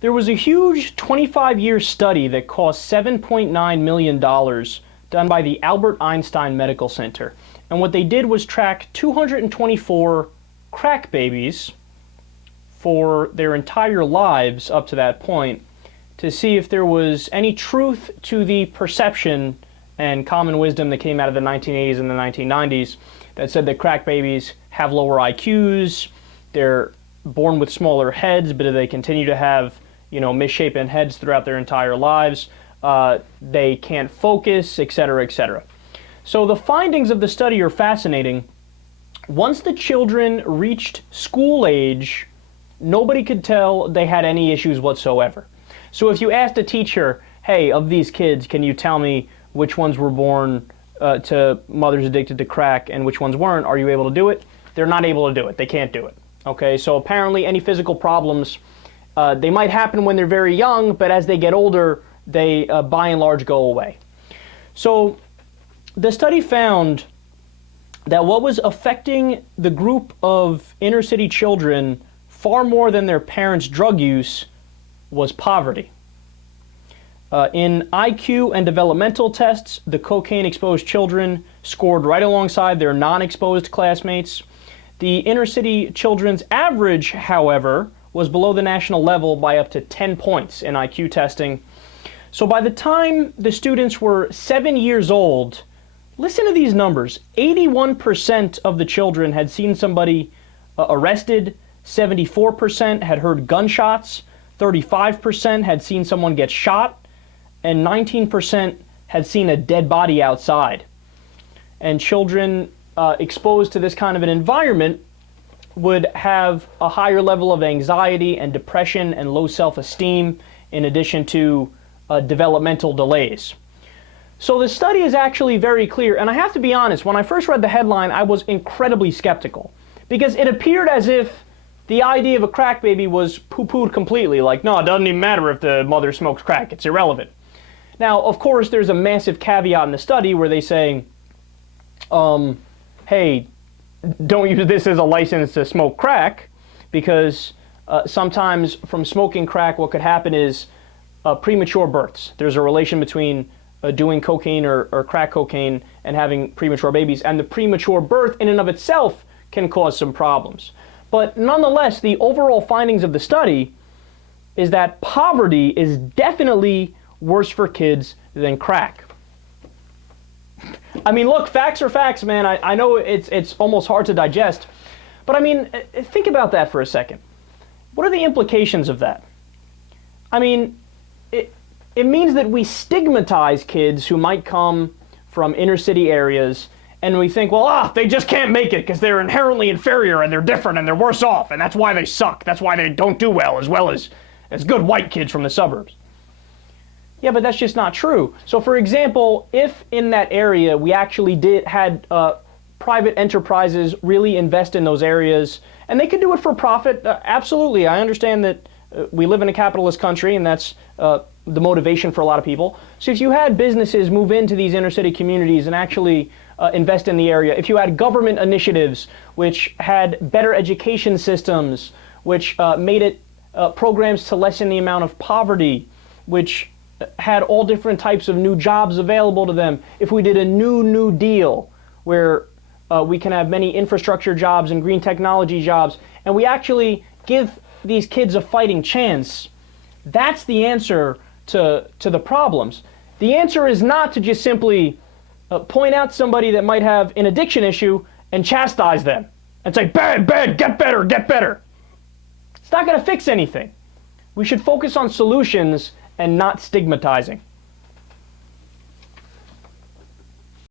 There was a huge 25-year study that cost $7.9 million done by the Albert Einstein Medical Center. And what they did was track 224 crack babies for their entire lives up to that point to see if there was any truth to the perception and common wisdom that came out of the 1980s and the 1990s that said that crack babies have lower IQs, they're born with smaller heads, but they continue to have, misshapen heads throughout their entire lives. They can't focus, etc., etc. So the findings of the study are fascinating. Once the children reached school age, nobody could tell they had any issues whatsoever. So if you asked a teacher, hey, of these kids, can you tell me which ones were born to mothers addicted to crack and which ones weren't, are you able to do it? They're not able to do it. They can't do it. Okay, so apparently any physical problems, they might happen when they're very young, but as they get older, they by and large go away. So the study found that what was affecting the group of inner city children far more than their parents' drug use was poverty. In IQ and developmental tests, the cocaine-exposed children scored right alongside their non-exposed classmates. The inner city children's average, however, was below the national level by up to 10 points in IQ testing. So by the time the students were 7 years old, listen to these numbers. 81% of the children had seen somebody arrested, 74% had heard gunshots, 35% had seen someone get shot, and 19% had seen a dead body outside. And children exposed to this kind of an environment would have a higher level of anxiety and depression and low self-esteem, in addition to developmental delays. So the study is actually very clear, and I have to be honest, when I first read the headline, I was incredibly skeptical, because it appeared as if the idea of a crack baby was poo-pooed completely, like, no, it doesn't even matter if the mother smokes crack, it's irrelevant. Now, of course, there's a massive caveat in the study where they say, hey, don't use this as a license to smoke crack, because sometimes from smoking crack, what could happen is premature births. There's a relation between doing cocaine or crack cocaine and having premature babies, and the premature birth in and of itself can cause some problems. But nonetheless, the overall findings of the study is that poverty is definitely worse for kids than crack. I mean, look, facts are facts, man. I know it's almost hard to digest, but I mean, think about that for a second. What are the implications of that? I mean, it means that we stigmatize kids who might come from inner city areas, and we think, well, they just can't make it because they're inherently inferior and they're different and they're worse off, and that's why they suck. That's why they don't do well as good white kids from the suburbs. Yeah, but that's just not true. So for example, if in that area we actually had private enterprises really invest in those areas, and they could do it for profit, absolutely. I understand that we live in a capitalist country, and that's the motivation for a lot of people. So if you had businesses move into these inner city communities and actually invest in the area, if you had government initiatives which had better education systems, which made it programs to lessen the amount of poverty, which had all different types of new jobs available to them, if we did a new deal where we can have many infrastructure jobs and green technology jobs, and we actually give these kids a fighting chance, that's the answer to the problems. The answer is not to just simply point out somebody that might have an addiction issue and chastise them and say, bad, get better, get better. It's not going to fix anything. We should focus on solutions and not stigmatizing.